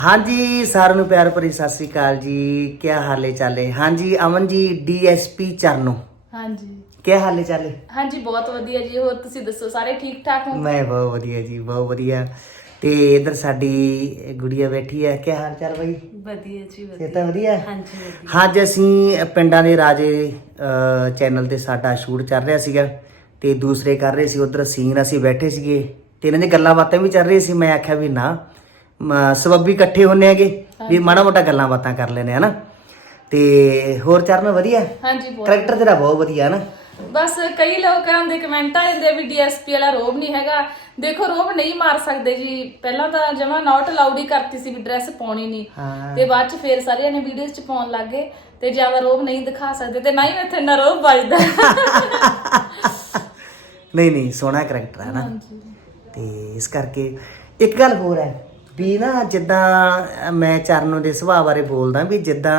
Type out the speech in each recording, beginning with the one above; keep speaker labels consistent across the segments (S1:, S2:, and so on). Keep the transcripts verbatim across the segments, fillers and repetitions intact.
S1: हाँ जी सारों नूं प्यार भरी सत श्री अकाल जी। क्या हाले चाले? हाँ जी अमन जी डीएसपी चरनों।
S2: हाँ जी
S1: क्या हाले चाले?
S2: हाँ जी बहुत वधिया जी। होर तुसीं दसो सारे ठीक ठाक हो?
S1: मैं बहुत वधिया जी, बहुत वधिया। ते इधर साडी गुड़िया बैठी है। क्या हाल चाल भाई?
S2: वधिया जी
S1: ये
S2: वधिया।
S1: तो वधिया।
S2: हाँ जी वधिया।
S1: हाँ जी ਅਸੀਂ ਪਿੰਡਾਂ ਦੇ ਰਾਜੇ ਚੈਨਲ ਤੇ ਸਾਡਾ ਸ਼ੂਟ ਚੱਲ ਰਿਹਾ ਸੀਗਾ ਤੇ ਦੂਸਰੇ ਕਰ ਰਹੇ ਸੀ ਉਧਰ ਸੀਨ। ਅਸੀਂ ਬੈਠੇ ਸੀਗੇ ਤੇ ਇਹਨਾਂ ਦੀ ਗੱਲਾਂ ਬਾਤਾਂ ਵੀ ਚੱਲ ਰਹੀ ਸੀ। ਮੈਂ ਆਖਿਆ ਵੀ ਨਾ ਸਬੱਬੀ ਇਕੱਠੇ ਹੁੰਨੇ ਹੈਗੇ ਵੀ ਮਾੜਾ ਮੋਟਾ ਗੱਲਾਂ ਬਾਤਾਂ ਕਰ ਲੈਨੇ ਹਨਾ। ਤੇ ਹੋਰ ਚਰਨ ਵਧੀਆ?
S2: हाँ जी बहुत
S1: ਕਰੈਕਟਰ ਤੇਰਾ ਬਹੁਤ ਵਧੀਆ ਨਾ।
S2: बस कई लोग आंदे कमेंट आंदे भी डीएसपी वाला रोब नहीं हैगा। देखो रोब नहीं मार सकते जी। पहला तो जमा नॉट अलाउड ही करती सी भी ड्रेस पाउणी नहीं
S1: हाँ।
S2: ते बाद च फिर सारे ने वीडियोस च पाउण लग गए ते ज्यादा रोब नहीं दिखा सकते ते ना ही इत्थे ना रोब बजदा।
S1: ਨਹੀਂ ਨਹੀਂ ਸੋਹਣਾ ਕਰੈਕਟਰ ਹੈ ਨਾ। ਤੇ ਇਸ ਕਰਕੇ ਇੱਕ ਗੱਲ ਹੋਰ ਹੈ ਵੀ ਨਾ ਜਿੱਦਾਂ ਮੈਂ ਚਰਨੋਂ ਦੇ ਸੁਭਾਅ ਬਾਰੇ ਬੋਲਦਾ ਵੀ ਜਿੱਦਾਂ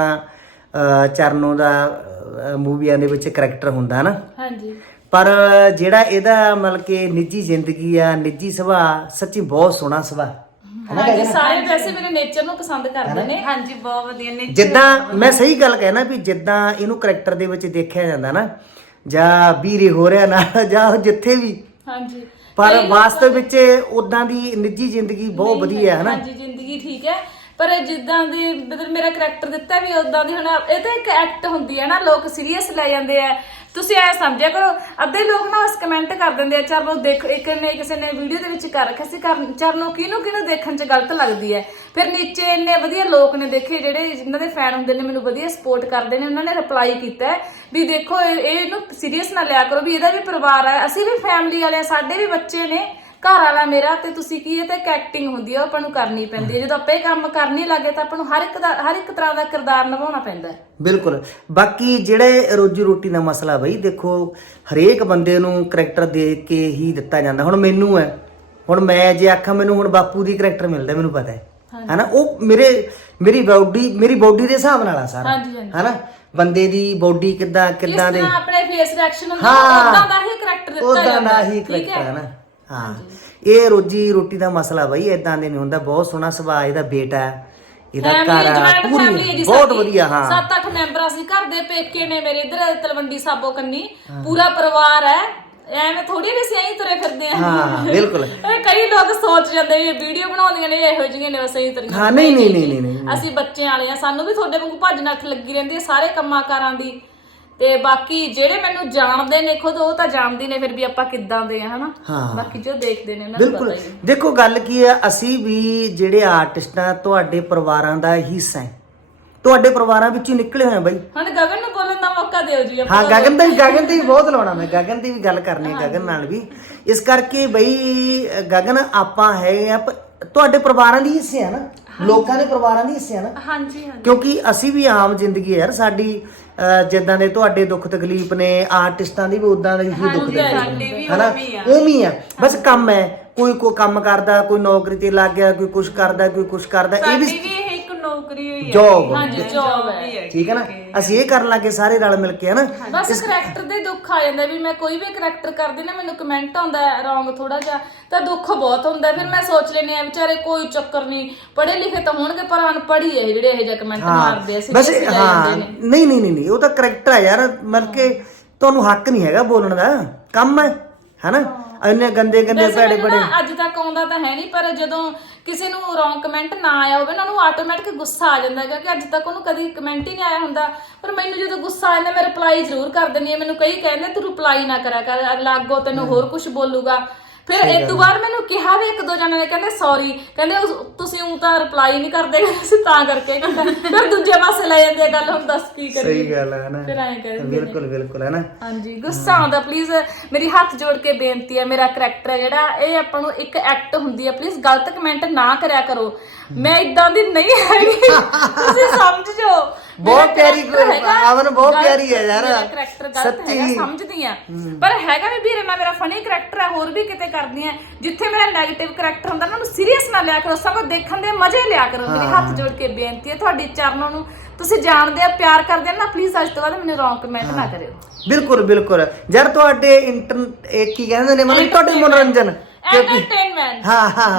S1: ਚਰਨੋਂ ਦਾ ਮੂਵੀਆਂ ਦੇ ਵਿੱਚ ਕਰੈਕਟਰ ਹੁੰਦਾ ਨਾ।
S2: ਹਾਂਜੀ
S1: ਪਰ ਜਿਹੜਾ ਇਹਦਾ ਮਤਲਬ ਕਿ ਨਿੱਜੀ ਜ਼ਿੰਦਗੀ ਆ ਨਿੱਜੀ ਸੁਭਾਅ ਸੱਚੀ ਬਹੁਤ ਸੋਹਣਾ ਸੁਭਾਅ
S2: हाँ जी सारे वैसे मेरे नेचर ਨੂੰ ਪਸੰਦ ਕਰਦੇ ਨੇ। हाँ जी बहुत ਵਧੀਆ नेचर।
S1: ਜਿੱਦਾਂ ਮੈਂ ਸਹੀ ਗੱਲ ਕਹਿਣਾ ਵੀ ਜਿੱਦਾਂ ਇਹਨੂੰ ਕਰੈਕਟਰ ਦੇ ਵਿੱਚ ਦੇਖਿਆ ਜਾਂਦਾ ਨਾ ਜਾਂ ਵੀਰੇ ਹੋ ਰਿਹਾ ਨਾ ਜਾਂ ਜਿੱਥੇ ਵੀ।
S2: हाँ जी
S1: ਪਰ ਵਾਸਤਵ ਵਿੱਚ ਉਦਾਂ ਦੀ ਨਿੱਜੀ ਜ਼ਿੰਦਗੀ ਬਹੁਤ ਵਧੀਆ ਹੈ ਨਾ।
S2: ਹਾਂਜੀ ਜ਼ਿੰਦਗੀ ਠੀਕ ਹੈ ਪਰ ਜਿੱਦਾਂ ਦੀ ਮਤਲਬ ਮੇਰਾ ਕਰੈਕਟਰ ਦਿੱਤਾ ਵੀ ਉਦਾਂ ਦੀ ਹੁਣ ਇਹ ਤਾਂ ਇੱਕ ਐਕਟ ਹੁੰਦੀ ਹੈ ਨਾ। ਲੋਕ ਸੀਰੀਅਸ ਲੈ ਜਾਂਦੇ ਆ। ਤੁਸੀਂ ਐ ਸਮਝਿਆ ਕਰੋ ਅੱਧੇ ਲੋਕ ਨਾ ਉਸ ਕਮੈਂਟ ਕਰ ਦਿੰਦੇ ਆ ਚਰਨੋਂ ਦੇਖ ਇੱਕ ਨੇ ਕਿਸੇ ਨੇ ਵੀਡੀਓ ਦੇ ਵਿੱਚ ਕਰ ਰੱਖਿਆ ਸੀ ਕਰ ਚਰਨੋਂ ਕਿਹਨੂੰ ਕਿਹਨੂੰ ਦੇਖਣ 'ਚ ਗਲਤ ਲੱਗਦੀ ਹੈ। ਫਿਰ ਨੀਚੇ ਇੰਨੇ ਵਧੀਆ ਲੋਕ ਨੇ ਦੇਖੇ ਜਿਹੜੇ ਜਿਨ੍ਹਾਂ ਦੇ ਫੈਨ ਹੁੰਦੇ ਨੇ ਮੈਨੂੰ ਵਧੀਆ ਸਪੋਰਟ ਕਰਦੇ ਨੇ। ਉਹਨਾਂ ਨੇ ਰਿਪਲਾਈ ਕੀਤਾ ਵੀ ਦੇਖੋ ਇਹ ਇਹਨੂੰ ਸੀਰੀਅਸ ਨਾ ਲਿਆ ਕਰੋ ਵੀ ਇਹਦਾ ਵੀ ਪਰਿਵਾਰ ਹੈ ਅਸੀਂ ਵੀ ਫੈਮਿਲੀ ਵਾਲੇ ਆ ਸਾਡੇ ਵੀ ਬੱਚੇ ਨੇ ਘਰ ਵਾਲਾ ਮੇਰਾ ਤੇ ਤੁਸੀਂ ਕੀ ਇਹ ਤਾਂ ਇੱਕ ਐਕਟਿੰਗ ਹੁੰਦੀ ਆ ਉਹ ਆਪਾਂ ਨੂੰ ਕਰਨੀ ਪੈਂਦੀ ਹੈ। ਜਦੋਂ ਆਪਾਂ ਇਹ ਕੰਮ ਕਰਨੀ ਲੱਗੇ ਤਾਂ ਆਪਾਂ ਨੂੰ ਹਰ ਇੱਕ ਦਾ ਹਰ ਇੱਕ ਤਰ੍ਹਾਂ ਦਾ ਕਿਰਦਾਰ ਨਿਭਾਉਣਾ ਪੈਂਦਾ ਹੈ।
S1: ਬਿਲਕੁਲ। ਬਾਕੀ ਜਿਹੜੇ ਰੋਜੀ ਰੋਟੀ ਦਾ ਮਸਲਾ ਬਈ ਦੇਖੋ ਹਰੇਕ ਬੰਦੇ ਨੂੰ ਕਰੈਕਟਰ ਦੇ ਕੇ ਹੀ ਦਿੱਤਾ ਜਾਂਦਾ। ਹੁਣ ਮੈਨੂੰ ਹੈ ਹੁਣ ਮੈਂ ਜੇ ਆਖਾਂ ਮੈਨੂੰ ਹੁਣ ਬਾਪੂ ਦੀ ਕਰੈਕਟਰ ਮਿਲਦਾ ਮੈਨੂੰ ਪਤਾ ਹੈ ਹਨਾ ਉਹ ਮੇਰੇ ਮੇਰੀ ਬਾਡੀ ਮੇਰੀ ਬਾਡੀ ਦੇ ਹਿਸਾਬ ਨਾਲ ਆ ਸਾਰਾ ਹਨਾ। ਬੰਦੇ ਦੀ ਬਾਡੀ ਕਿੱਦਾਂ ਕਿੱਦਾਂ ਦੇ
S2: ਆਪਣੇ ਫੇਸ ਰਿਐਕਸ਼ਨ ਹੁੰਦਾ ਉਦਾਂ ਦਾ ਹੀ ਕਰੈਕਟਰ ਦਿੱਤਾ ਜਾਂਦਾ
S1: ਉਦਾਂ ਦਾ ਹੀ ਕਰੈਕਟਰ ਹੈ ਨਾ। ਹਾਂ ਇਹ ਰੋਜੀ ਰੋਟੀ ਦਾ ਮਸਲਾ ਬਈ ਏਦਾਂ ਦੇ ਨਹੀਂ ਹੁੰਦਾ। ਬਹੁਤ ਸੋਹਣਾ ਸੁਭਾਅ ਇਹਦਾ ਬੇਟਾ ਇਹਦਾ ਘਰ ਪੂਰੀ ਬਹੁਤ ਵਧੀਆ। ਹਾਂ
S2: ਸੱਤ ਅੱਠ ਮੈਂਬਰ ਅਸੀਂ ਘਰ ਦੇ ਪੇਕੇ ਨੇ ਮੇਰੇ ਇਧਰ ਤਲਵੰਡੀ ਸਾਬੋ ਕੰਨੀ ਪੂਰਾ ਪਰਿਵਾਰ ਹੈ। ਐਵੇਂ ਥੋੜੀ ਵੀ ਅਸੀਂ ਐਂ ਤੁਰੇ ਫਿਰਦੇ ਆ।
S1: ਹਾਂ ਬਿਲਕੁਲ।
S2: ਕਈ ਲੋਕ ਸੋਚ ਜਾਂਦੇ ਇਹ ਵੀਡੀਓ ਬਣਾਉਂਦੀਆਂ ਨੇ ਇਹੋ ਜਿਹੀਆਂ ਨੇ ਵਸੇ ਹੀ ਤੁਰੀਆਂ।
S1: ਹਾਂ ਨਹੀਂ ਨਹੀਂ ਨਹੀਂ ਨਹੀਂ
S2: ਅਸੀਂ ਬੱਚੇ ਵਾਲੇ ਆ ਸਾਨੂੰ ਵੀ ਤੁਹਾਡੇ ਵਾਂਗੂ ਭੱਜ ਨੱਠ ਲੱਗੀ ਰਹਿੰਦੀ ਹੈ ਸਾਰੇ ਕੰਮਾਂ ਕਾਰਾਂ ਦੀ। ਤੇ ਬਾਕੀ ਜਿਹੜੇ ਮੈਨੂੰ ਜਾਣਦੇ ਨੇ ਖੁਦ ਉਹ ਤਾਂ ਜਾਣਦੇ ਨੇ ਫਿਰ ਵੀ ਆਪਾਂ ਕਿੱਦਾਂ ਦੇ ਆ ਹਨਾ। ਬਾਕੀ ਜੋ ਦੇਖਦੇ ਨੇ ਉਹਨਾਂ ਨੂੰ ਪਤਾ ਹੀ।
S1: ਦੇਖੋ ਗੱਲ ਕੀ ਆ ਅਸੀਂ ਵੀ ਜਿਹੜੇ ਆਰਟਿਸਟ ਆ ਤੁਹਾਡੇ ਪਰਿਵਾਰਾਂ ਦਾ ਹਿੱਸਾ ਹੈ। ਤੁਹਾਡੇ ਪਰਿਵਾਰਾਂ ਵਿੱਚੋਂ ਨਿਕਲੇ ਹੋਏ ਆ ਬਾਈ। ਹੁਣ
S2: ਗਗਨ ਨੂੰ ਬੋਲਣ ਦਾ ਮੌਕਾ ਦਿਓ ਜੀ।
S1: ਹਾਂ ਗਗਨ ਦਾ ਵੀ ਗਗਨ ਤੇ ਵੀ ਬਹੁਤ ਲਾਉਣਾ ਮੈਂ ਗਗਨ ਦੀ ਵੀ ਗੱਲ ਕਰਨੀ ਹੈ ਗਗਨ ਨਾਲ ਵੀ। ਇਸ ਕਰਕੇ ਬਈ ਗਗਨ ਆਪਾਂ ਹੈਗੇ ਆ ਤੁਹਾਡੇ ਪਰਿਵਾਰਾਂ ਦੀ ਹਿੱਸੇ ਆ ਨਾ ਲੋਕਾਂ ਦੇ ਪਰਿਵਾਰਾਂ ਦੀ ਹਿੱਸੇ ਆ ਨਾ। ਹਾਂਜੀ ਹਾਂਜੀ ਕਿਉਂਕਿ ਅਸੀਂ ਵੀ ਆਮ ਜ਼ਿੰਦਗੀ ਯਾਰ ਸਾਡੀ ਜਿੱਦਾਂ ਦੇ ਤੁਹਾਡੇ ਦੁੱਖ ਤਕਲੀਫ ਨੇ ਆਰਟਿਸਟਾਂ ਦੀ ਵੀ ਉਦਾਂ ਦੇ ਹੀ ਦੁੱਖ ਤਕਲੀਫ ਹਨਾ ਉਵੇਂ ਆ। ਬਸ ਕੰਮ ਹੈ ਕੋਈ ਕੋਈ ਕੰਮ ਕਰਦਾ ਕੋਈ ਨੌਕਰੀ ਤੇ ਲੱਗ ਗਿਆ ਕੋਈ ਕੁਛ ਕਰਦਾ ਕੋਈ ਕੁਛ ਕਰਦਾ ਇਹ ਵੀ
S2: ਨੌਕਰੀ ਹੋਈ ਹੈ।
S1: ਜੌਬ
S2: ਹਾਂਜੀ ਜੌਬ ਹੈ
S1: ਠੀਕ ਹੈ ਨਾ। ਅਸੀਂ ਇਹ ਕਰਨ ਲੱਗੇ ਸਾਰੇ ਰਲ ਮਿਲ ਕੇ ਹਨਾ।
S2: ਬਸ ਕਰੈਕਟਰ ਦੇ ਦੁੱਖ ਆ ਜਾਂਦਾ ਵੀ ਮੈਂ ਕੋਈ ਵੀ ਕਰੈਕਟਰ ਕਰਦੀ ਨਾ ਮੈਨੂੰ ਕਮੈਂਟ ਆਉਂਦਾ ਰੌਂਗ ਥੋੜਾ ਜਿਹਾ ਤਾਂ ਦੁੱਖ ਬਹੁਤ ਹੁੰਦਾ। ਫਿਰ ਮੈਂ ਸੋਚ ਲੈਂਦੀ ਆ ਵਿਚਾਰੇ ਕੋਈ ਚੱਕਰ ਨਹੀਂ ਪੜ੍ਹੇ ਲਿਖੇ ਤਾਂ ਹੋਣਗੇ ਪਰ ਅਨਪੜ੍ਹ ਹੀ ਹੈ ਜਿਹੜੇ ਇਹੋ ਜਿਹਾ ਕਮੈਂਟ ਮਾਰਦੇ ਆ।
S1: ਬਸ ਹਾਂ ਨਹੀਂ ਨਹੀਂ ਨਹੀਂ ਉਹ ਤਾਂ ਕਰੈਕਟਰ ਹੈ ਯਾਰ ਮਤਲਬ ਕਿ ਤੁਹਾਨੂੰ ਹੱਕ ਨਹੀਂ ਹੈਗਾ ਬੋਲਣ ਦਾ ਕੰਮ ਹੈ ਹਨਾ। ਇੰਨੇ ਗੰਦੇ ਗੰਦੇ ਭੈੜੇ ਬੜੇ
S2: ਅੱਜ ਤੱਕ ਆਉਂਦਾ ਤਾਂ ਹੈ ਨਹੀਂ ਪਰ ਜਦੋਂ ਕਿਸੇ ਨੂੰ ਰੌਂਗ ਕਮੈਂਟ ਨਾ ਆਇਆ ਹੋਵੇ ਉਹਨਾਂ ਨੂੰ ਆਟੋਮੈਟਿਕ ਗੁੱਸਾ ਆ ਜਾਂਦਾ ਕਿਉਂਕਿ ਅੱਜ ਤੱਕ ਉਹਨੂੰ ਕਦੀ ਕਮੈਂਟ ਹੀ ਨਹੀਂ ਆਇਆ ਹੁੰਦਾ। ਪਰ ਮੈਨੂੰ ਜਦੋਂ ਗੁੱਸਾ ਆ ਜਾਂਦਾ ਮੈਂ ਰਿਪਲਾਈ ਜ਼ਰੂਰ ਕਰ ਦਿੰਦੀ ਹਾਂ। ਮੈਨੂੰ ਕਈ ਕਹਿੰਦੇ ਤੂੰ ਰਿਪਲਾਈ ਨਾ ਕਰਿਆ ਕਰ ਲਾਗੋ ਤੈਨੂੰ ਹੋਰ ਕੁਝ ਬੋਲੂਗਾ। ਫਿਰ ਇਸ ਤੋਂ ਬਾਅਦ ਮੈਨੂੰ ਕਿਹਾ ਵੀ ਇੱਕ ਦੋ ਜਣੇ ਨੇ ਕਹਿੰਦੇ ਸੌਰੀ ਕਹਿੰਦੇ ਤੁਸੀਂ ਉਹ ਤਾਂ ਰਿਪਲਾਈ ਨਹੀਂ ਕਰਦੇ ਅਸੀਂ ਤਾਂ ਕਰਕੇ ਫਿਰ ਦੂਜੇ ਪਾਸੇ ਲੈ ਜਾਂਦੇ ਆ ਗੱਲ। ਹੁਣ ਦੱਸ ਕੀ ਕਰੀਏ।
S1: ਸਹੀ ਗੱਲ ਹੈ ਨਾ।
S2: ਫਿਰ ਐਂ ਕਹਿੰਦੇ
S1: ਬਿਲਕੁਲ ਬਿਲਕੁਲ ਹੈ ਨਾ।
S2: ਹਾਂਜੀ ਗੁੱਸਾ ਆਉਂਦਾ ਪਲੀਜ਼ ਮੇਰੀ ਹੱਥ ਜੋੜ ਕੇ ਬੇਨਤੀ ਹੈ ਮੇਰਾ ਕਰੈਕਟਰ ਹੈ ਜਿਹੜਾ ਇਹ ਆਪਾਂ ਨੂੰ ਇੱਕ ਐਕਟ ਹੁੰਦੀ ਹੈ ਪਲੀਜ਼ ਗਲਤ ਕਮੈਂਟ ਨਾ ਕਰਿਆ ਕਰੋ। ਮੈਂ ਇਦਾਂ ਦੀ ਨਹੀਂ ਹੈਗੀ ਤੁਸੀਂ ਸਮਝ ਜਾਓ।
S1: ਬਹੁਤ ਪਿਆਰੀ ਆਵਨ ਬਹੁਤ ਪਿਆਰੀ ਹੈ ਯਾਰ
S2: ਕਰੈਕਟਰ ਗਲਤ ਹੈਗਾ ਸਮਝਦੀ ਆ ਪਰ ਹੈਗਾ ਵੀ ਵੀਰੇ ਮੈਂ ਮੇਰਾ ਫਨੀ ਕਰੈਕਟਰ ਹੈ ਹੋਰ ਵੀ ਕਿਤੇ ਕਰਦੀ ਆ ਜਿੱਥੇ ਮੇਰਾ ਨੈਗੇਟਿਵ ਕਰੈਕਟਰ ਹੁੰਦਾ ਨਾ ਉਹਨੂੰ ਸੀਰੀਅਸ ਨਾ ਲਿਆ ਕਰੋ ਸਗੋਂ ਦੇਖਣ ਦੇ ਮਜ਼ੇ ਲਿਆ ਕਰੋ। ਮੇਰੇ ਹੱਥ ਜੋੜ ਕੇ ਬੇਨਤੀ ਹੈ ਤੁਹਾਡੀ ਚਰਨੋਂ ਨੂੰ ਤੁਸੀਂ ਜਾਣਦੇ ਆ ਪਿਆਰ ਕਰਦੇ ਆ ਨਾ ਪਲੀਜ਼ ਅੱਜ ਤੋਂ ਬਾਅਦ ਮੈਨੂੰ ਰੌਂਗ ਕਮੈਂਟ ਨਾ ਕਰਿਓ। ਬਿਲਕੁਲ
S1: ਬਿਲਕੁਲ ਯਾਰ ਤੁਹਾਡੇ ਇੰਟਰ ਕੀ ਕਹਿੰਦੇ ਨੇ ਮਤਲਬ ਤੁਹਾਡੇ ਮਨੋਰੰਜਨ
S2: ਐਂਟਰਟੇਨਮੈਂਟ
S1: ਹਾਂ ਹਾਂ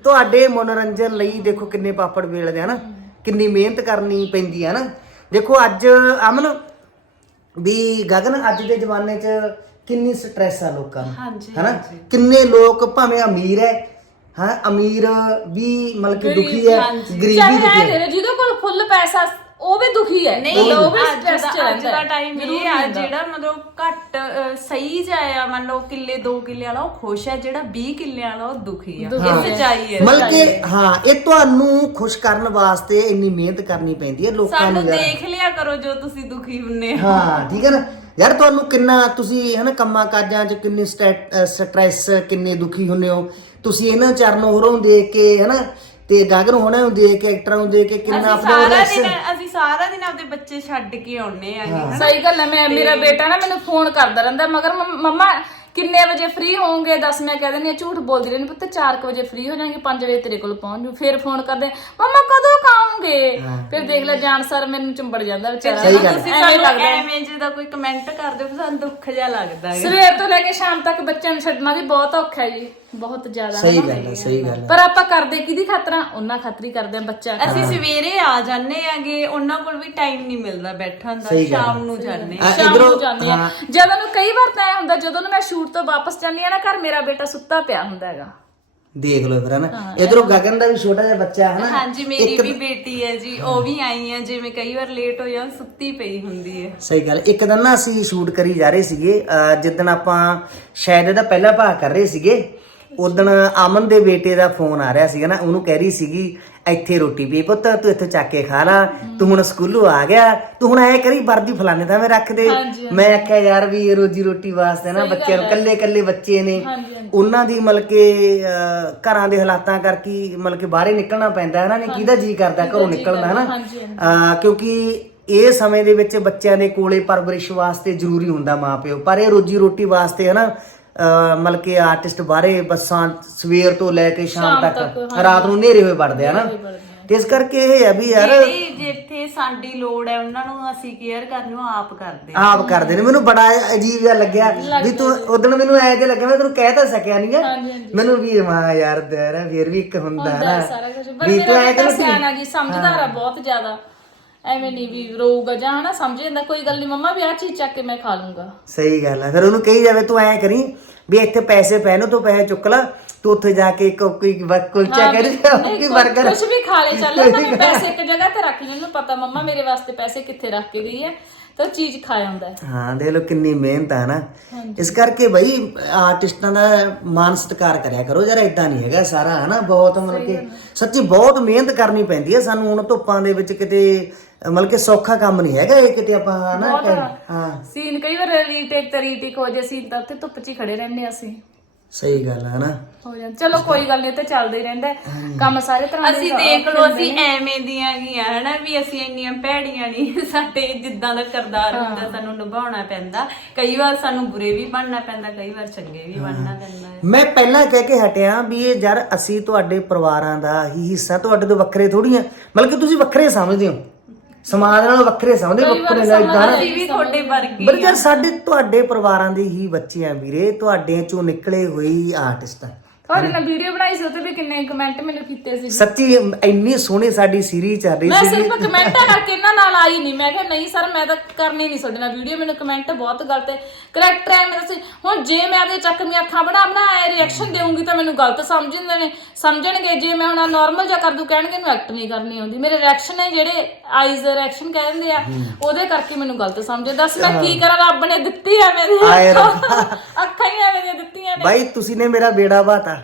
S1: ਤੁਹਾਡੇ ਮਨੋਰੰਜਨ ਲਈ ਦੇਖੋ ਕਿੰਨੇ ਪਾਪੜ ਵੇਲਦੇ ਆ ਨਾ, ਕਿੰਨੀ ਮਿਹਨਤ ਕਰਨੀ ਪੈਂਦੀ ਹੈ ਨਾ। ਦੇਖੋ ਅੱਜ ਅਮਨ ਵੀ ਗਗਨ ਅੱਜ ਦੇ ਜ਼ਮਾਨੇ 'ਚ ਕਿੰਨੀ ਸਟ੍ਰੈਸ ਆ ਲੋਕਾਂ ਨੂੰ, ਹਨਾ? ਕਿੰਨੇ ਲੋਕ ਭਾਵੇਂ ਅਮੀਰ ਹੈ, ਹਾਂ ਅਮੀਰ ਵੀ ਮਤਲਬ ਕਿ ਦੁਖੀ ਹੈ, ਗਰੀਬ ਵੀ ਦੁਖੀ ਹੈ।
S2: ਜਿਹਦੇ ਕੋਲ ਫੁੱਲ ਪੈਸਾ ਉਹ ਵੀ ਦੁਖੀ ਹੈ।
S3: ਨਹੀਂ ਉਹ ਵੀ ਸਟ੍ਰੈਸ ਚ ਰਹਿੰਦਾ। ਅੱਜ ਦਾ ਟਾਈਮ ਇਹ ਆ ਜਿਹੜਾ ਮਤਲਬ ਘੱਟ ਸਹੀ ਜਾਇਆ, ਮੰਨ ਲਓ ਕਿੱਲੇ ਦੋ ਕਿੱਲੇ ਵਾਲਾ ਉਹ ਖੁਸ਼ ਹੈ, ਜਿਹੜਾ ਵੀਹ ਕਿੱਲੇ ਵਾਲਾ ਉਹ ਦੁਖੀ ਆ। ਇਹ ਸੱਚਾਈ ਹੈ
S1: ਮਤਲਬ ਕਿ ਹਾਂ ਇਹ ਤੁਹਾਨੂੰ ਖੁਸ਼ ਕਰਨ ਵਾਸਤੇ ਇੰਨੀ ਮਿਹਨਤ ਕਰਨੀ ਪੈਂਦੀ ਹੈ ਲੋਕਾਂ ਨੂੰ।
S3: ਸਾਨੂੰ ਦੇਖ ਲਿਆ ਕਰੋ ਜੋ ਤੁਸੀਂ ਦੁਖੀ ਹੁੰਨੇ ਹੋ।
S1: ਹਾਂ ਠੀਕ ਹੈ ਨਾ ਯਾਰ, ਤੁਹਾਨੂੰ ਕਿੰਨਾ ਤੁਸੀਂ ਹਨਾ ਕੰਮਾਂ ਕਾਜਾਂ 'ਚ ਕਿੰਨੀ ਸਟ੍ਰੈਸ, ਕਿੰਨੇ ਦੁਖੀ ਹੁੰਨੇ ਹੋ ਤੁਸੀਂ। ਇਹਨਾਂ ਚਰਨ ਹੋਰਾਂ ਨੂੰ ਦੇਖ ਕੇ ਹਨਾ ਤੇ ਗਗਨ ਹੋਣਾ ਨੂੰ ਦੇਖ ਕੇ, ਐਕਟਰਾਂ ਨੂੰ ਦੇਖ ਕੇ ਕਿੰਨਾ
S3: ਸਾਰਾ ਦਿਨ ਅਸੀਂ ਸਾਰਾ ਦਿਨ ਆਪਣੇ ਬੱਚੇ ਛੱਡ ਕੇ ਆਉਨੇ ਆ।
S2: ਸਹੀ ਗੱਲ ਹੈ। ਮੈਂ ਮੇਰਾ ਬੇਟਾ ਨਾ ਮੈਨੂੰ ਫੋਨ ਕਰਦਾ ਰਹਿੰਦਾ, ਮਗਰ ਮੰਮਾ ਕਿੰਨੇ ਵਜੇ ਫ੍ਰੀ ਹੋਵੋਗੇ ਦੱਸ। ਮੈਂ ਕਹਿ ਦਿੰਦੀ ਆ ਝੂਠ ਬੋਲਦੀ ਰਹਿੰਦੀ, ਪੁੱਤ ਚਾਰ ਕੁ ਵਜੇ ਫ੍ਰੀ ਹੋ ਜਾਣਗੇ, ਪੰਜ ਵਜੇ ਤੇਰੇ ਕੋਲ ਪਹੁੰਚ ਜੂ। ਫਿਰ ਫੋਨ ਕਰਦੇ ਮੰਮਾ ਕਦੋਂ ਖਾਓਗੇ? ਫਿਰ ਦੇਖ ਲੈ ਜਾਣ ਸਰ ਮੈਨੂੰ ਚੰਬੜ ਜਾਂਦਾ ਵਿਚਾਰਾ।
S3: ਤੁਸੀਂ ਸਾਨੂੰ ਐਵੇਂ ਜਿਹਦਾ ਕੋਈ ਕਮੈਂਟ ਕਰਦੇ ਹੋ ਸਾਨੂੰ ਦੁੱਖ ਜਿਹਾ ਲੱਗਦਾ ਹੈ।
S2: ਸਵੇਰ ਤੋਂ ਲੈ ਕੇ ਸ਼ਾਮ ਤੱਕ ਬੱਚਿਆਂ ਨੂੰ ਛੱਡਣਾ ਵੀ ਬਹੁਤ ਔਖਾ ਜੀ, ਬਹੁਤ ਜ਼ਿਆਦਾ।
S1: ਸਹੀ ਗੱਲ ਹੈ, ਸਹੀ ਗੱਲ ਹੈ।
S2: ਪਰ ਆਪਾਂ ਕਰਦੇ ਕਿਹਦੀ ਖਾਤਰਾਂ? ਉਹਨਾਂ ਖਾਤਰ ਹੀ ਕਰਦੇ ਆ ਬੱਚਾ।
S3: ਅਸੀਂ ਸਵੇਰੇ ਆ ਜਾਂਦੇ ਆਗੇ, ਉਹਨਾਂ ਕੋਲ ਵੀ ਟਾਈਮ ਨਹੀਂ ਮਿਲਦਾ ਬੈਠਣ ਦਾ, ਸ਼ਾਮ ਨੂੰ ਜਾਂਦੇ ਆ।
S2: ਸ਼ਾਮ ਨੂੰ ਜਾਂਦੇ ਆ। ਜਦੋਂ ਨੂੰ ਕਈ ਵਾਰ ਤਾਂ ਐ ਹੁੰਦਾ ਜਦੋਂ ਨੂੰ ਮੈਂ ਸ਼ੂਟ ਤੋਂ ਵਾਪਸ ਜਾਂਦੀ ਆ ਨਾ ਘਰ, ਮੇਰਾ ਬੇਟਾ ਸੁੱਤਾ ਪਿਆ ਹੁੰਦਾ ਹੈਗਾ।
S1: ਦੇਖ ਲਓ ਫਿਰ ਹਨਾ। ਇਧਰੋਂ ਗਗਨ ਦਾ ਵੀ ਛੋਟਾ ਜਿਹਾ ਬੱਚਾ ਹੈ ਨਾ।
S3: ਹਾਂਜੀ ਮੇਰੀ ਵੀ ਬੇਟੀ ਹੈ ਜੀ, ਉਹ ਵੀ ਆਈ ਹੈ। ਜਿਵੇਂ ਕਈ ਵਾਰ ਲੇਟ ਹੋ ਜਾ ਸੁੱਤੀ ਪਈ ਹੁੰਦੀ ਹੈ।
S1: ਸਹੀ ਗੱਲ। ਇੱਕ ਦਿਨ ਨਾ ਅਸੀਂ ਸ਼ੂਟ ਕਰੀ ਜਾ ਰਹੇ ਸੀਗੇ, ਜਿੱਦਣ ਆਪਾਂ ਸ਼ਾਇਦ ਇਹਦਾ ਪਹਿਲਾ ਭਾਗ ਕਰ ਰਹੇ ਸੀਗੇ, ਉਦਣ ਅਮਨ ਦੇ ਬੇਟੇ ਦਾ ਫੋਨ ਆ ਰਿਹਾ ਸੀਗਾ ਨਾ, ਉਹਨੂੰ ਕਹਿ ਰਹੀ ਸੀਗੀ ਇੱਥੇ ਰੋਟੀ ਪੀ ਪੁੱਤ, ਤੂੰ ਇੱਥੇ ਚੱਕ ਕੇ ਖਾ ਲਾ, ਤੂੰ ਹੁਣ ਸਕੂਲੋਂ ਆ ਗਿਆ, ਤੂੰ ਹੁਣ ਐ ਕਰੀ ਵਰਦੀ ਫਲਾਣੇ ਤਾਂ ਮੈਂ ਰੱਖ ਦੇ। ਮੈਂ ਆਖਿਆ ਯਾਰ ਵੀ ਰੋਜੀ ਰੋਟੀ ਵਾਸਤੇ ਨਾ ਬੱਚਿਆਂ ਨੂੰ, ਕੱਲੇ ਕੱਲੇ ਬੱਚੇ ਨੇ, ਉਹਨਾਂ ਦੀ ਮਤਲਬ ਕਿ ਘਰਾਂ ਦੇ ਹਾਲਾਤਾਂ ਕਰਕੇ ਮਤਲਬ ਕਿ ਬਾਹਰੇ ਨਿਕਲਣਾ ਪੈਂਦਾ ਹੈ ਨਾ। ਨਹੀਂ ਕਿਹਦਾ ਜੀ ਕਰਦਾ ਘਰੋਂ ਨਿਕਲਣਾ ਹੈ ਨਾ, ਕਿਉਂਕਿ ਇਹ ਸਮੇਂ ਦੇ ਵਿੱਚ ਬੱਚਿਆਂ ਦੇ ਕੋਲੇ ਪਰਵਰਿਸ਼ ਵਾਸਤੇ ਜ਼ਰੂਰੀ ਹੁੰਦਾ ਮਾਂ ਪਿਓ, ਪਰ ਇਹ ਰੋਜੀ ਰੋਟੀ ਵਾਸਤੇ ਹੈ ਨਾ ਮਤਲਬ ਕਿ ਆਰਟਿਸਟ ਬਾਹਰੇ ਬੱਸਾਂ ਸਵੇਰ ਤੋਂ ਲੈ ਕੇ ਸ਼ਾਮ ਤੱਕ ਰਾਤ ਨੂੰ ਹਨੇਰੇ ਹੋਏ ਵੜਦੇ ਆ ਨਾ। ਤੇ ਇਸ ਕਰਕੇ ਇਹ ਹੈ ਵੀ ਯਾਰ
S3: ਜਿੱਥੇ ਸਾਡੀ ਲੋੜ ਹੈ ਉਹਨਾਂ ਨੂੰ ਅਸੀਂ ਕੇਅਰ ਕਰਨੀ ਉਹ ਆਪ ਕਰਦੇ
S1: ਆਪ ਕਰਦੇ ਨੇ। ਮੈਨੂੰ ਬੜਾ ਅਜੀਬ ਜਿਹਾ ਲੱਗਿਆ ਵੀ ਤੂੰ ਉਦੋਂ ਮੈਨੂੰ ਐ ਜਿਹਾ ਲੱਗਿਆ, ਮੈਂ ਤੈਨੂੰ ਕਹਿ ਤਾਂ ਸਕਿਆ ਨਹੀਂ ਹੈ ਮੈਨੂੰ ਵੀ ਮਾਂ ਯਾਰ ਤੇਰਾ ਫਿਰ ਵੀ ਇੱਕ ਹੁੰਦਾ ਹੈ ਨਾ ਵੀ ਤੂੰ ਐ ਤੈਨੂੰ
S2: ਸਿਆਣਾ ਜੀ, ਸਮਝਦਾਰ ਆ ਬਹੁਤ ਜ਼ਿਆਦਾ, ਐਵੇਂ ਨਹੀਂ ਵੀ ਰੋਊਗਾ ਜਾਂ ਹਨਾ, ਸਮਝ ਜਾਂਦਾ ਕੋਈ ਗੱਲ ਨਹੀਂ ਮੰਮਾ ਵੀ ਆਹ ਚੀਜ਼ ਚੱਕ ਕੇ ਮੈਂ ਖਾ ਲੂੰਗਾ।
S1: ਸਹੀ ਗੱਲ ਹੈ। ਫਿਰ ਉਹਨੂੰ ਕਹੀ ਜਾਵੇ ਤੂੰ ਐ ਕਰੀ ਵੀ ਇੱਥੇ ਪੈਸੇ ਪੈ ਨੂੰ, ਤੂੰ ਪੈਸੇ ਚੁੱਕ ਲਾ, ਤੂੰ ਉੱਥੇ ਜਾ ਕੇ ਕੋਈ ਕੁਲਚਾ ਕਰ ਕੋਈ 버ਗਰ
S2: ਕੁਝ ਵੀ ਖਾ ਲੈ ਚੱਲ, ਉਹਨਾਂ ਨੇ ਪੈਸੇ ਇੱਕ ਜਗ੍ਹਾ ਤੇ ਰੱਖ ਜਿਹਨੂੰ ਪਤਾ ਮੰਮਾ ਮੇਰੇ ਵਾਸਤੇ ਪੈਸੇ ਕਿੱਥੇ ਰੱਖ ਕੇ ਗਈ ਹੈ, ਤਾਂ ਚੀਜ਼ ਖਾ ਆਉਂਦਾ ਹੈ।
S1: ਹਾਂ ਦੇਖ ਲਓ ਕਿੰਨੀ ਮਿਹਨਤ ਹੈ ਨਾ। ਇਸ ਕਰਕੇ ਬਈ ਆਰਟਿਸਟਾਂ ਦਾ ਮਾਨ ਸਤਿਕਾਰ ਕਰਿਆ ਕਰੋ ਯਾਰ, ਏਦਾਂ ਨਹੀਂ ਹੈਗਾ ਸਾਰਾ ਹਨਾ। ਬਹੁਤ ਮਤਲਬ ਕਿ ਸੱਚੀ ਬਹੁਤ ਮਿਹਨਤ ਕਰਨੀ ਪੈਂਦੀ ਹੈ ਸਾਨੂੰ। ਹੁਣ ਧੁੱਪਾਂ ਦੇ ਵਿੱਚ ਕਿਤੇ ਮਤਲਬ ਕਿ ਸੌਖਾ ਕੰਮ ਨਹੀਂ ਹੈਗਾ ਇਹ, ਕਿਤੇ ਆਪਾਂ ਹਨਾ ਹਾਂ
S2: ਸੀਨ ਕਈ ਵਾਰ ਰੀਟੇਕ ਤੇ ਰੀਟੇਕ ਹੋ ਜੇ ਸੀਨ ਤਾਂ ਉੱਥੇ ਧੁੱਪ 'ਚ ਹੀ ਖੜੇ ਰਹਿੰਦੇ ਅਸੀਂ।
S1: ਸਹੀ ਗੱਲ ਹੈ ਨਾ।
S2: ਹੋ ਜਾਂਦਾ ਚਲੋ ਕੋਈ ਗੱਲ ਨਹੀਂ, ਤੇ ਚੱਲਦਾ ਹੀ ਰਹਿੰਦਾ ਕੰਮ ਸਾਰੇ ਤਰ੍ਹਾਂ ਦੇ।
S3: ਅਸੀਂ ਦੇਖ ਲਓ ਅਸੀਂ ਐਵੇਂ ਦੀਆਂ ਗੀਆਂ ਹਨਾ ਵੀ ਅਸੀਂ ਇੰਨੀਆਂ ਭੈੜੀਆਂ ਨਹੀਂ, ਸਾਡੇ ਜਿੱਦਾਂ ਦਾ ਕਿਰਦਾਰ ਹੁੰਦਾ ਸਾਨੂੰ ਨਿਭਾਉਣਾ ਪੈਂਦਾ। ਕਈ ਵਾਰ ਸਾਨੂੰ ਬੁਰੇ ਵੀ ਬਣਨਾ ਪੈਂਦਾ, ਕਈ ਵਾਰ ਚੰਗੇ ਵੀ ਬਣਨਾ ਪੈਂਦਾ।
S1: ਮੈਂ ਪਹਿਲਾਂ ਕਹਿ ਕੇ ਹਟਿਆ ਵੀ ਇਹ ਯਾਰ ਅਸੀਂ ਤੁਹਾਡੇ ਪਰਿਵਾਰਾਂ ਦਾ ਹੀ ਹਿੱਸਾ, ਤੁਹਾਡੇ ਤੋਂ ਵੱਖਰੇ ਥੋੜੀ ਆ, ਮਤਲਬ ਕਿ ਤੁਸੀਂ ਵੱਖਰੇ ਸਮਝਦੇ ਹੋ, ਸਮਾਜ ਨਾਲ ਵੱਖਰੇ ਸਮਝਦੇ, ਵੱਖਰੇ ਨਾਲ ਇਦਾਂ ਨਾ।
S3: ਅਸੀਂ ਵੀ ਤੁਹਾਡੇ ਵਰਗੇ
S1: ਪਰ ਯਾਰ ਸਾਡੇ ਤੁਹਾਡੇ ਪਰਿਵਾਰਾਂ ਦੇ ਹੀ ਬੱਚੇ ਆ ਵੀਰੇ, ਤੁਹਾਡੇ ਚੋਂ ਨਿਕਲੇ ਹੋਏ ਆਰਟਿਸਟ ਆ।
S2: ਤੁਹਾਡੇ ਨਾਲ ਵੀਡੀਓ ਬਣਾਈ ਸੀ, ਉਹਤੇ ਵੀ ਕਿੰਨੇ ਕਮੈਂਟ ਮੈਨੂੰ ਕੀਤੇ ਸੀ।
S1: ਸੱਚੀ ਇੰਨੀ ਸੋਹਣੀ ਸਾਡੀ ਸੀਰੀਜ਼ ਚੱਲ ਰਹੀ ਸੀ।
S2: ਮੈਂ ਸਿਰਫ ਕਮੈਂਟਾਂ ਕਰਕੇ ਇਹਨਾਂ ਨਾਲ ਆਈ ਨਹੀਂ, ਮੈਂ ਕਿਹਾ ਨਹੀਂ ਸਰ ਮੈਂ ਤਾਂ ਕਰਨੀ ਨਹੀਂ ਤੁਹਾਡੇ ਨਾਲ ਵੀਡੀਓ, ਮੈਨੂੰ ਕਮੈਂਟ ਬਹੁਤ ਗਲਤ ਹੈ, ਕਰੈਕਟਰ ਐ ਮੇਰਾ। ਹੁਣ ਜੇ ਮੈਂ ਆਪਣੀ ਚੱਕਵੀਆਂ ਅੱਖਾਂ ਬਣਾ ਬਣਾ ਐ ਰਿਐਕਸ਼ਨ ਦੇਵਾਂਗੀ ਤਾਂ ਮੈਨੂੰ ਗਲਤ ਸਮਝਦੇ ਨੇ ਸਮਝਣਗੇ। ਜੇ ਮੈਂ ਹੁਣ ਨਾਰਮਲ ਜਿਹਾ ਕਰ ਦੂ ਕਹਿਣਗੇ ਇਹਨੂੰ ਐਕਟ ਨਹੀਂ ਕਰਨੀ ਆਉਂਦੀ। ਮੇਰੇ ਰਿਐਕਸ਼ਨ ਹੈ ਜਿਹੜੇ ਆਈਜ਼ ਰਿਐਕਸ਼ਨ ਕਹਿ ਦਿੰਦੇ ਆ, ਉਹਦੇ ਕਰਕੇ ਮੈਨੂੰ ਗਲਤ ਸਮਝਦੇ। ਦੱਸ ਮੈਂ ਕੀ ਕਰਾਂ, ਰੱਬ ਨੇ ਦਿੱਤੀ ਆ ਮੇਰੇ ਅੱਖਾਂ ਹੀ ਐਵੇਂ ਦੀਆਂ ਦਿੱਤੀਆਂ ਨੇ।
S1: ਬਾਈ ਤੁਸੀਂ ਨੇ ਮੇਰਾ ਬੇੜਾ ਬਾਤਾ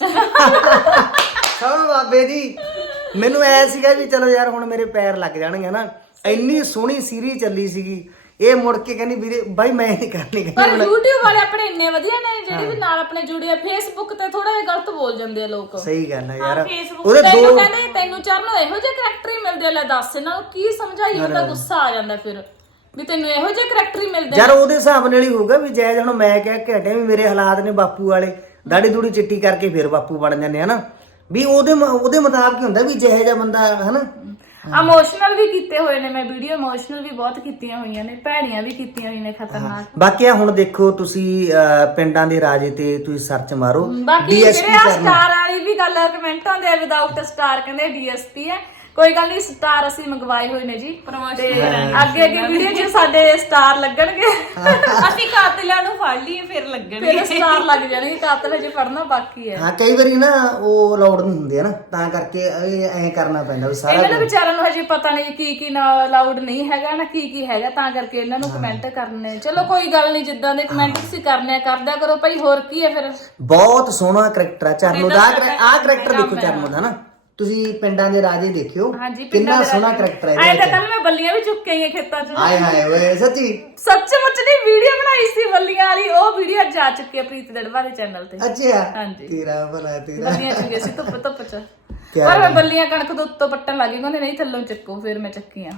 S1: ਸਭ ਬਾਬੇ ਜੀ। ਮੈਨੂੰ ਐ ਸੀਗਾ ਵੀ ਚਲੋ ਯਾਰ ਹੁਣ ਮੇਰੇ ਪੈਰ ਲੱਗ ਜਾਣਗੇ ਨਾ। ਇੰਨੀ ਸੋਹਣੀ ਸੀਰੀਜ਼ ਚੱਲੀ ਸੀਗੀ, ਇਹ ਮੁੜ ਕੇ ਕਹਿੰਦੀ ਵੀਰੇ ਬਾਈ ਮੈਂ ਨਹੀਂ ਕਰਨੀ।
S2: ਪਰ YouTube ਵਾਲੇ ਆਪਣੇ ਇੰਨੇ ਵਧੀਆ ਨੇ ਜਿਹੜੇ ਵੀ ਨਾਲ ਆਪਣੇ ਜੁੜੇ ਆ। Facebook ਤੇ ਥੋੜਾ ਜਿਹਾ ਗਲਤ ਬੋਲ ਜਾਂਦੇ ਆ ਲੋਕ।
S1: ਸਹੀ ਗੱਲ ਹੈ ਯਾਰ।
S2: ਉਹਦੇ ਦੋ ਕਹਿੰਦੇ ਤੈਨੂੰ ਚਰਨੋ ਇਹੋ ਜਿਹੇ ਕਰੈਕਟਰ ਹੀ ਮਿਲਦੇ ਆ, ਲੈ ਦੱਸ ਇਹਨਾਂ ਨੂੰ ਕੀ ਸਮਝਾਈ। ਉਹਦਾ ਗੁੱਸਾ ਆ ਜਾਂਦਾ ਫਿਰ ਵੀ ਤੈਨੂੰ ਇਹੋ ਜਿਹੇ ਕਰੈਕਟਰ ਹੀ ਮਿਲਦੇ
S1: ਯਾਰ। ਉਹਦੇ ਹਿਸਾਬ ਨਾਲ ਹੀ ਹੋਊਗਾ ਵੀ ਜੈਜ ਹੁਣ ਮੈਂ ਕਹਿ ਕੇ ਹਟਿਆ ਵੀ ਮੇਰੇ ਹਾਲਾਤ ਨੇ ਬਾਪੂ ਵਾਲੇ, ਦਾੜੀ ਦੂੜੀ ਚਿੱਟੀ ਕਰਕੇ ਫਿਰ ਬਾਪੂ ਬਣ ਜਾਂਦੇ ਹਨਾ, ਵੀ ਉਹਦੇ ਉਹਦੇ ਮੁਤਾਬਕ ਹੁੰਦਾ ਵੀ ਜਿਹੇ ਜਿਹਾ ਬੰਦਾ ਹਨਾ।
S2: ਇਮੋਸ਼ਨਲ ਵੀ ਕੀਤੇ ਹੋਏ ਨੇ ਮੈਂ ਵੀਡੀਓ, ਇਮੋਸ਼ਨਲ ਵੀ ਬਹੁਤ ਕੀਤੀਆਂ ਹੋਈਆਂ ਨੇ, ਭੈਣੀਆਂ ਵੀ ਕੀਤੀਆਂ ਹੋਈਆਂ ਨੇ ਖਤਰਨਾਕ।
S1: ਬਾਕੀ ਆ ਹੁਣ ਦੇਖੋ ਤੁਸੀਂ ਅਹ, ਪਿੰਡਾਂ ਦੇ ਰਾਜੇ ਤੇ ਤੁਸੀਂ ਸਰਚ ਮਾਰੋ,
S2: ਬਾਕੀ
S1: ਡੀਐਸਪੀ
S2: ਜਿਹੜੇ ਆ
S1: ਕਰਨਾ।
S2: ਸਟਾਰ ਵਾਲੀ ਵੀ ਗੱਲ ਕਮੈਂਟ ਆਉਂਦੇ ਆ ਵਿਦਆਊਟ ਸਟਾਰ ਕਹਿੰਦੇ ਡੀਐਸਪੀ ਹੈ, ਕੋਈ ਗੱਲ ਨਹੀਂ ਸਟਾਰ ਅਸੀਂ ਮੰਗਵਾਏ ਹੋਏ ਨੇ ਜੀ, ਤੇ ਅੱਗੇ ਅੱਗੇ ਵੀਡੀਓ 'ਚ ਸਾਡੇ ਸਟਾਰ ਲੱਗਣਗੇ।
S3: ਅਸੀਂ ਕਾਤਲਾਂ ਨੂੰ ਫੜ ਲਈਏ ਫਿਰ ਲੱਗਣਗੇ,
S2: ਫਿਰ ਸਟਾਰ ਲੱਗ ਜਾਣਗੇ, ਕਾਤਲ ਹਜੇ ਪੜਨਾ ਬਾਕੀ ਹੈ।
S1: ਹਾਂ ਕਈ ਵਾਰੀ ਨਾ ਉਹ ਅਲਾਉਡ ਨਹੀਂ ਹੁੰਦੇ ਆ ਨਾ, ਤਾਂ ਕਰਕੇ ਇਹ ਐਂ ਕਰਨਾ ਪੈਂਦਾ ਵੀ ਸਾਰਾ
S2: ਇਹਨਾਂ ਨੂੰ ਵਿਚਾਰਿਆਂ ਨੂੰ ਹਜੇ ਪਤਾ ਨਹੀਂ ਕੀ ਕੀ ਨਾ ਅਲਾਉਡ ਨਹੀਂ ਹੈਗਾ ਨਾ ਕੀ ਕੀ ਹੈਗਾ, ਤਾਂ ਕਰਕੇ ਇਹਨਾਂ ਨੂੰ ਕਮੈਂਟ ਕਰਨੇ। ਚਲੋ ਕੋਈ ਗੱਲ ਨਹੀਂ, ਜਿੱਦਾਂ ਦੇ ਕਮੈਂਟ ਤੁਸੀਂ ਕਰਨੇ ਆ ਕਰਦਿਆ ਕਰੋ ਭਾਈ, ਹੋਰ ਕੀ ਹੈ ਫਿਰ।
S1: ਬਹੁਤ ਸੋਹਣਾ ਕਰੈਕਟਰ ਆ ਚਰਨੋ ਦਾ, ਆਹ ਕਰੈਕਟਰ ਦੇਖੋ ਚਰਨੋ ਦਾ ਨਾ, ਤੁਸੀਂ ਪਿੰਡਾਂ ਦੇ ਰਾਜੇ ਦੇਖਿਓ ਕਿੰਨਾ ਸੋਹਣਾ ਕਰੈਕਟਰ ਹੈ
S2: ਆਏ ਤਾਂ ਕੱਲ ਮੈਂ ਬੱਲੀਆਂ ਵੀ ਚੁੱਕ ਕੇ ਆਈ ਖੇਤਾਂ 'ਚ।
S1: ਆਏ ਹਾਏ ਓਏ ਸੱਚੀ
S2: ਸੱਚਮੁੱਚ ਦੀ ਵੀਡੀਓ ਬਣਾਈ ਸੀ ਬੱਲੀਆਂ ਵਾਲੀ, ਉਹ ਵੀਡੀਓ ਜਾ ਚੁੱਕੀ ਹੈ ਪ੍ਰੀਤ ਦੜਵਾ ਦੇ ਚੈਨਲ ਤੇ।
S1: ਅੱਛਾ
S2: ਹਾਂਜੀ
S1: ਤੇਰਾ ਭਲਾ ਤੇਰਾ
S2: ਬੱਲੀਆਂ ਚੁਗੇ ਸੀ ਧੁੱਪ ਧੁੱਪ 'ਚ,
S1: ਕਿਆ
S2: ਪਰ ਮੈਂ ਬੱਲੀਆਂ ਕਣਕ ਦੇ ਉੱਤੋਂ ਪੱਟਣ ਲੱਗੀ, ਕਹਿੰਦੇ ਨਹੀਂ ਥੱਲੋਂ ਚੱਕੋ, ਫਿਰ ਮੈਂ ਚੱਕੀਆਂ।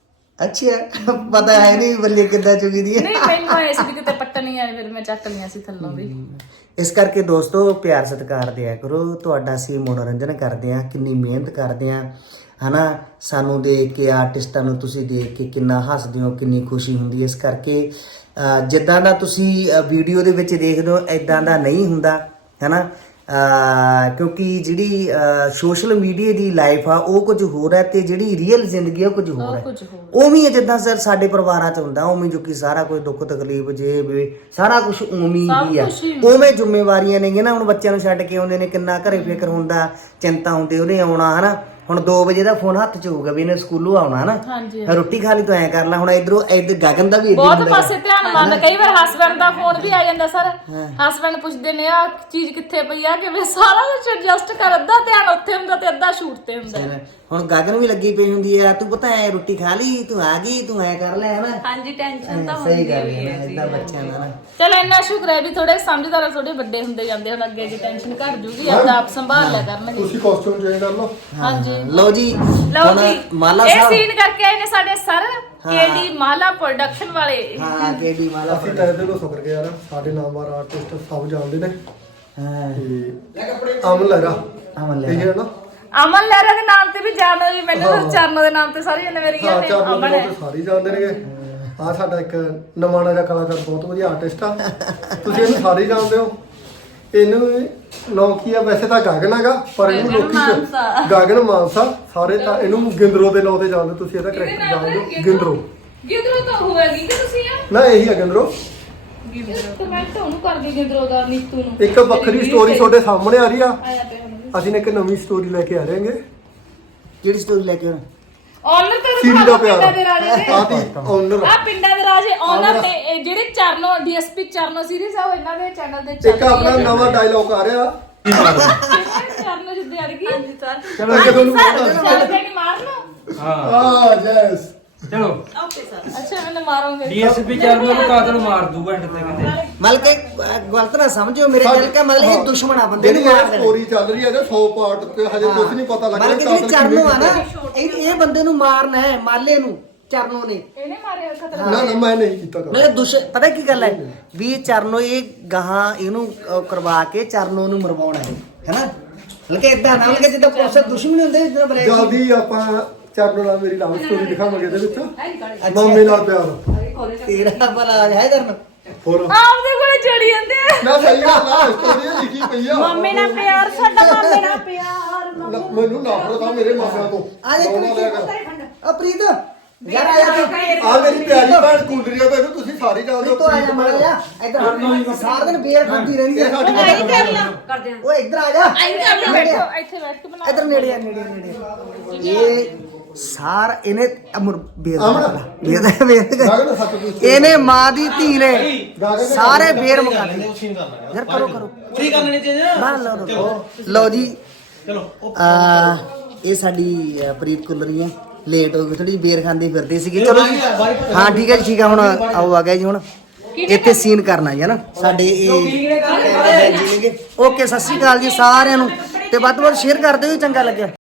S1: ਅੱਛਾ ਪਤਾ ਹੈ ਨਹੀਂ ਬੱਲੇ ਕਿੱਦਾਂ ਚੁਗੀ ਦੀ ਹੈ।
S2: ਨਹੀਂ ਮੈਨੂੰ ਐ ਸੀ ਕਿਤੇ ਪੱਟਣੀ ਆ, ਫਿਰ ਮੈਂ ਚੱਕ ਲਈਆਂ ਸੀ ਥੱਲੋਂ ਵੀ।
S1: ਇਸ ਕਰਕੇ ਦੋਸਤੋ ਪਿਆਰ ਸਤਿਕਾਰ ਦਿਆ ਕਰੋ, ਤੁਹਾਡਾ ਅਸੀਂ ਮਨੋਰੰਜਨ ਕਰਦੇ ਆ, ਕਿੰਨੀ ਮਿਹਨਤ ਕਰਦੇ ਆ ਹਨਾ, ਸਾਨੂੰ ਦੇਖ ਕੇ ਆਰਟਿਸਟਾਂ ਨੂੰ ਤੁਸੀਂ ਦੇਖ ਕੇ ਕਿੰਨਾ ਹੱਸਦੇ ਹੋ, ਕਿੰਨੀ ਖੁਸ਼ੀ ਹੁੰਦੀ ਹੈ। ਇਸ ਕਰਕੇ ਅਹ, ਜਿੱਦਾਂ ਦਾ ਤੁਸੀਂ ਵੀਡੀਓ ਦੇ ਵਿੱਚ ਦੇਖਦੇ ਹੋ ਇਦਾਂ ਦਾ ਨਹੀਂ ਹੁੰਦਾ ਹਨਾ, ਅਹ, ਕਿਉਂਕਿ ਜਿਹੜੀ ਸੋਸ਼ਲ ਮੀਡੀਆ ਦੀ ਲਾਈਫ ਆ ਉਹ ਕੁਝ ਹੋਰ ਹੈ, ਤੇ ਜਿਹੜੀ ਰੀਅਲ ਜ਼ਿੰਦਗੀ ਆ ਉਹ ਕੁਝ ਹੋਰ ਹੈ।
S2: ਕੁਝ ਹੋਰ
S1: ਉਵੇਂ ਹੀ ਹੈ ਜਿੱਦਾਂ ਸਰ ਸਾਡੇ ਪਰਿਵਾਰਾਂ 'ਚ ਹੁੰਦਾ, ਉਵੇਂ ਜੋ ਕਿ ਸਾਰਾ ਕੁਝ ਦੁੱਖ ਤਕਲੀਫ ਜੇ ਵੀ ਸਾਰਾ ਕੁਝ ਉਵੇਂ ਹੀ ਆ, ਉਵੇਂ ਜ਼ਿੰਮੇਵਾਰੀਆਂ ਨੇਗੀਆਂ ਨਾ। ਹੁਣ ਬੱਚਿਆਂ ਨੂੰ ਛੱਡ ਕੇ ਆਉਂਦੇ ਨੇ, ਕਿੰਨਾ ਘਰੇ ਫਿਕਰ ਹੁੰਦਾ, ਚਿੰਤਾ ਹੁੰਦੀ, ਉਹਨੇ ਆਉਣਾ ਹਨਾ। ਹੁਣ ਦੋ ਵਜੇ ਦਾ ਫੋਨ ਹੱਥ 'ਚ ਹੋਊਗਾ ਵੀ ਇਹਨੇ ਸਕੂਲੋਂ ਆਉਣਾ ਹਨਾ,
S2: ਹਾਂਜੀ
S1: ਰੋਟੀ ਖਾ ਲਈ ਤੂੰ ਐਂ ਕਰ ਲੈ। ਹੁਣ ਇਧਰੋਂ ਇਧਰ ਗਗਨ ਦਾ ਵੀ
S2: ਬਹੁਤ ਪਾਸੇ ਧਿਆਨ ਮੰਨ, ਕਈ ਵਾਰ ਹਸਬੈਂਡ ਦਾ ਫੋਨ ਵੀ ਆ ਜਾਂਦਾ ਸਰ, ਹਸਬੈਂਡ ਪੁੱਛਦੇ ਨੇ ਆ ਚੀਜ਼ ਕਿੱਥੇ ਪਈ ਆ, ਕਿਵੇਂ ਸਾਰਾ ਕੁਝ ਐਡਜਸਟ ਕਰ, ਅੱਧਾ ਧਿਆਨ ਉੱਥੇ ਹੁੰਦਾ ਤੇ ਅੱਧਾ ਸ਼ੂਟ ਤੇ ਹੁੰਦਾ।
S1: ਹੁਣ ਗਗਨ ਵੀ ਲੱਗੀ ਪਈ ਹੁੰਦੀ ਆ, ਤੂੰ ਪਤਾ ਐ ਰੋਟੀ ਖਾ ਲਈ, ਤੂੰ ਆ ਗਈ, ਤੂੰ ਐ ਕਰ ਲੈ ਹਨਾ।
S3: ਹਾਂਜੀ ਟੈਨਸ਼ਨ ਤਾਂ
S1: ਸਹੀ
S3: ਹੁੰਦੀ
S1: ਗੱਲ
S3: ਹੋਈ
S1: ਹੈ
S3: ਹੈ
S1: ਇਦਾਂ ਬੱਚਿਆਂ ਦਾ ਨਾ।
S2: ਚਲ ਇੰਨਾ ਸ਼ੁਕਰ ਹੈ ਵੀ ਥੋੜੇ ਸਮਝਦਾਰ, ਥੋੜੇ ਵੱਡੇ ਹੁੰਦੇ ਜਾਂਦੇ, ਹੁਣ ਅੱਗੇ ਦੀ ਟੈਨਸ਼ਨ ਘਟ ਜੂਗੀ, ਆਪਦਾ ਆਪ ਸੰਭਾਲ ਲਿਆ ਕਰਨਗੇ।
S4: ਤੁਸੀਂ ਕਾਸਟਿਊਮ ਚੇਂਜ ਕਰ ਲਓ।
S2: ਹਾਂਜੀ
S1: ਲਓ ਜੀ
S2: ਲਓ
S1: ਹੁਣ
S2: ਜੀ,
S1: ਮਾਲਾ
S2: ਇਹ
S1: ਸਾਹਿਬ
S2: ਸੀਨ ਕਰਕੇ ਆਏ ਨੇ ਸਾਡੇ ਸਰ ਕੇਡੀ ਮਾਲਾ ਪ੍ਰੋਡਕਸ਼ਨ ਵਾਲੇ।
S1: ਹਾਂ ਕੇਡੀ ਮਾਲਾ
S4: ਅਸੀਂ ਤਾਂ ਇਹਦੇ ਨੂੰ ਸੁਧਰ ਗਏ ਯਾਰ, ਸਾਡੇ ਨਾਮਵਰ ਆਰਟਿਸਟ ਸਭ ਜਾਣਦੇ ਨੇ।
S1: ਹਾਂ
S4: ਤੇ ਅਮਨ ਲਹਿਰਾ
S1: ਅਮਨ
S4: ਇਹ ਹੈ ਨਾ,
S2: ਅਮਨ ਲਹਿਰਾ ਦੇ ਨਾਮ ਤੇ ਵੀ ਜਾਣੋ ਜੀ, ਮੈਨੂੰ ਤਾਂ ਚਰਨੋ ਦੇ ਨਾਮ ਤੇ ਸਾਰੀ ਜਣੇ ਮੇਰੀਆਂ
S4: ਹਾਂ
S2: ਨੇ
S4: ਚਾਰ
S2: ਅਮਨ
S4: ਬੰਦੇ
S2: ਹੈ।
S4: ਤਾਂ ਸਾਰੇ ਹੀ ਜਾਣਦੇ ਨੇਗੇ। ਆ ਸਾਡਾ ਇੱਕ ਨਵਾਂ ਜਿਹਾ ਕਲਾਕਾਰ ਬਹੁਤ ਵਧੀਆ ਆਰਟਿਸਟ ਆ, ਤੁਸੀਂ ਇਹਨੂੰ ਸਾਰੇ ਹੀ ਜਾਣਦੇ ਹੋ। ਇਹਨੂੰ ਨਾਂ ਕੀ ਆ ਵੈਸੇ ਤਾਂ ਗਗਨ ਹੈਗਾ, ਪਰ ਇਹਨੂੰ ਲੋਕੀ
S3: ਮਾਨਸਾ।
S4: ਗਗਨ ਮਾਨਸਾ ਸਾਰੇ ਤਾਂ ਇਹਨੂੰ ਗਿੰਦਰੋ ਦੇ ਨਾਂ ਤੇ ਜਾਣਦੇ, ਤੁਸੀਂ ਇਹਦਾ ਕਰੈਕਟਰ ਜਾਣਦੇ ਹੋ ਗਿੰਦਰੋ।
S2: ਗਿੰਦਰੋ ਤਾਂ ਹੋਵੇਗੀ ਕਿ ਤੁਸੀਂ ਆ
S4: ਨਾ ਇਹੀ ਹੈ ਗਿੰਦਰੋ।
S2: ਕਮੈਂਟ ਉਹਨੂੰ ਕਰ ਦੇ ਗਿੰਦਰੋ ਦਾ, ਨੀਤੂ ਨੂੰ।
S4: ਇੱਕ ਵੱਖਰੀ ਸਟੋਰੀ ਤੁਹਾਡੇ ਸਾਹਮਣੇ ਆ ਰਹੀ ਆ,
S2: ਆਇਆ ਪਿਆ ਹੁਣ
S4: ਅਸੀਂ ਨੇ ਇੱਕ ਨਵੀਂ ਸਟੋਰੀ ਲੈ ਕੇ ਆ ਰਹੇ ਹਾਂਗੇ।
S1: ਜਿਹੜੀ ਸਟੋਰੀ ਲੈ ਕੇ ਆਉਣਾ
S2: ਓਨਰ ਤੇ
S4: ਸੀਰੀ ਦਾ
S2: ਦਿਖਾ
S4: ਪਿਆਰ
S2: ਪਿੰਡਾਂ ਦੇ ਰਾਜੇ ਦੇ।
S4: ਆ ਦੀ ਓਨਰ
S2: ਆ ਪਿੰਡਾਂ ਦੇ ਰਾਜੇ ਓਨਰ ਤੇ ਇਹ ਜਿਹੜੇ ਚਰਨੋ ਡੀਐਸਪੀ ਚਰਨੋ ਸੀਰੀਜ਼ ਆ ਉਹ ਇਹਨਾਂ ਦੇ ਚੈਨਲ ਤੇ ਚੱਲ
S4: ਇੱਕ ਆਪਣਾ ਨਵਾਂ ਡਾਇਲੌਗ ਆ ਰਿਹਾ।
S2: ਚਰਨੋ ਜਿੱਦੇ ਅੜ ਗਈ
S3: ਹਾਂਜੀ ਸਰ
S4: ਚਲੋ ਅੱਗੇ ਤੁਹਾਨੂੰ
S2: ਚੱਲ ਕੇ ਨਹੀਂ ਮਾਰਨਾ।
S4: ਆ ਜੈਸ
S5: ਚਲੋ
S3: ਓਕੇ ਸਰ।
S2: ਅੱਛਾ ਮੈਨੂੰ ਮਾਰੋਗੇ।
S5: ਡੀਐਸਪੀ ਚਰਨੋ ਨੂੰ ਕਾਤਲ ਮਾਰ ਦੂਗਾ ਐਂਡ ਤੇ ਕਹਿੰਦੇ।
S1: ਮਤਲਬ ਕਿ ਅਹ, ਗਲਤ ਨਾ ਸਮਝਿਓ ਮੇਰੇ ਦਿਲ ਕਾ ਮਤਲਬ ਇਹ ਦੁਸ਼ਮਣ ਆ ਬੰਦੇ ਨੂੰ
S4: ਜਿਹੜੀ
S1: ਮਾਰਦੇ ਨੇ।
S4: ਸਟੋਰੀ ਚੱਲ ਰਹੀ ਹੈ ਨਾ ਸੌ ਪਾਰਟ ਤੇ ਹਜੇ ਕੁਝ ਨਹੀਂ ਪਤਾ ਲੱਗ
S1: ਮਤਲਬ ਕਿ
S4: ਰਿਹਾ
S1: ਜਿਹੜੀ ਚਰਨੋ ਆ ਨਾ ਇਹ ਇਹ ਬੰਦੇ ਨੂੰ ਮਾਰਨਾ ਹੈ, ਮਾਲੇ ਨੂੰ ਚਰਨੋ ਨੇ।
S2: ਇਹਨੇ ਮਾਰਿਆ ਖਤਰਾ।
S4: ਨਾ ਨਾ ਮੈਂ ਨਹੀਂ ਕੀਤਾ ਕੰਮ।
S1: ਮਤਲਬ ਦੁਸ਼ ਪਤਾ ਕੀ ਗੱਲ ਹੈ ਵੀ ਇਹ ਚਰਨੋ ਇਹ ਗਾਹਾਂ ਇਹਨੂੰ ਅਹ, ਕਰਵਾ ਕੇ ਚਰਨੋ ਨੂੰ ਮਰਵਾਉਣਾ ਹੈ ਹੈਨਾ। ਮਤਲਬ ਕਿ ਇਦਾਂ ਨਾ ਮਤਲਬ ਕਿ ਜਿੱਦਾਂ ਪੁਲਿਸ ਦੁਸ਼ਮਣ ਹੁੰਦੇ ਜਿੱਦਾਂ ਬਲੈਕ
S4: ਜਲਦੀ ਆਪਾਂ ਚਰਨੋ ਨਾਲ ਮੇਰੀ ਲਵ ਸਟੋਰੀ ਦਿਖਾਵਾਂਗੇ ਇਹਦੇ ਵਿੱਚ, ਮੰਮੀ ਨਾਲ ਪਿਆਰ
S1: ਤੇਰਾ ਭਲਾ ਹੈ ਕਰਨ।
S4: ਹੋਰ
S2: ਆਪਦੇ ਕੋਲੇ ਜੜੀ ਜਾਂਦੇ ਆ।
S4: ਨਾ ਸਹੀ ਗੱਲ ਆ, ਸਟੋਰੀ ਲਿਖੀ ਪਈ ਆ।
S3: ਮੰਮੀ ਨਾਲ ਪਿਆਰ, ਸਾਡਾ ਮੰਮੀ ਨਾਲ ਪਿਆਰ।
S4: ਨਾ- ਮੈਨੂੰ ਨਫ਼ਰਤ ਆ ਮੇਰੇ ਮਾਪਿਆਂ ਤੋਂ।
S1: ਆ ਦੇਖ
S4: ਦੋਨਾਂ ਲਿਆ ਕਰ।
S1: ਆ ਪ੍ਰੀਤ ਯਾਰ ਆ ਜਾ ਤੂੰ।
S4: ਆ ਮੇਰੀ ਪਿਆਰੀ ਭੈਣ ਕੁੰਡਰੀ ਆ, ਮੈਨੂੰ ਤੁਸੀਂ ਸਾਰੇ ਜਾਣਦੇ ਹੋ।
S1: ਤੂੰ ਆ ਜਾ ਮਾੜਾ ਜਾ ਇੱਧਰ ਸਾਰਾ ਦਿਨ ਬੇਰ ਖਾਂਦੀ ਰਹਿੰਦੀ
S4: ਇਹ
S1: ਹੈ।
S4: ਸਾਡੀ
S3: ਆਈ ਕਰ ਲਾ ਕਰਦੇ
S1: ਓਏ ਇੱਧਰ ਆ ਜਾ
S2: ਇੱਥੇ ਬੈਠੋ, ਇੱਥੇ ਬੈਠ ਕੇ ਬਣਾ।
S1: ਇੱਧਰ ਨੇੜੇ ਆ ਨੇੜੇ ਨੇੜੇ। ਇਹ ਸਾਰ ਇਹਨੇ ਅਮਰ ਬੇਰ ਬੇਰ ਬੇਰ
S4: ਗਗਨ ਸੱਚ ਪੁੱਛ।
S1: ਇਹਨੇ ਮਾਂ ਦੀ ਧੀ ਨੇ ਸਾਰੇ ਬੇਰ ਮੁਕਾ ਲਏ। ਯਾਰ ਕਰੋ ਕਰੋ
S5: ਕੀ ਕਰਨਾ ਨਹੀਂ ਚਾਹੀਦਾ।
S1: ਨਾ ਲਓ ਲਓ ਲਓ ਜੀ
S5: ਚਲੋ
S1: ਆ ਇਹ ਸਾਡੀ ਅ, ਪ੍ਰੀਤ ਕੁਲਰੀ ਹੈ, ਲੇਟ ਹੋ ਗਈ ਥੋੜੀ ਬੇਰ ਖਾਂਦੇ ਫਿਰਦੇ ਸੀਗੇ। ਚਲੋ ਜੀ ਹਾਂ ਠੀਕ ਹੈ ਜੀ ਠੀਕ ਹੈ, ਹੁਣ ਆਓ ਆ ਗਿਆ ਜੀ। ਹੁਣ ਇੱਥੇ ਸੀਨ ਕਰਨਾ ਜੀ ਹੈ ਨਾ ਸਾਡੇ ਇਹ ਓਕੇ। ਸਤਿ ਸ਼੍ਰੀ ਅਕਾਲ ਜੀ ਸਾਰਿਆਂ ਨੂੰ, ਤੇ ਵੱਧ ਤੋਂ ਵੱਧ ਸ਼ੇਅਰ ਕਰ ਦਿਓ ਜੀ, ਚੰਗਾ ਲੱਗਿਆ।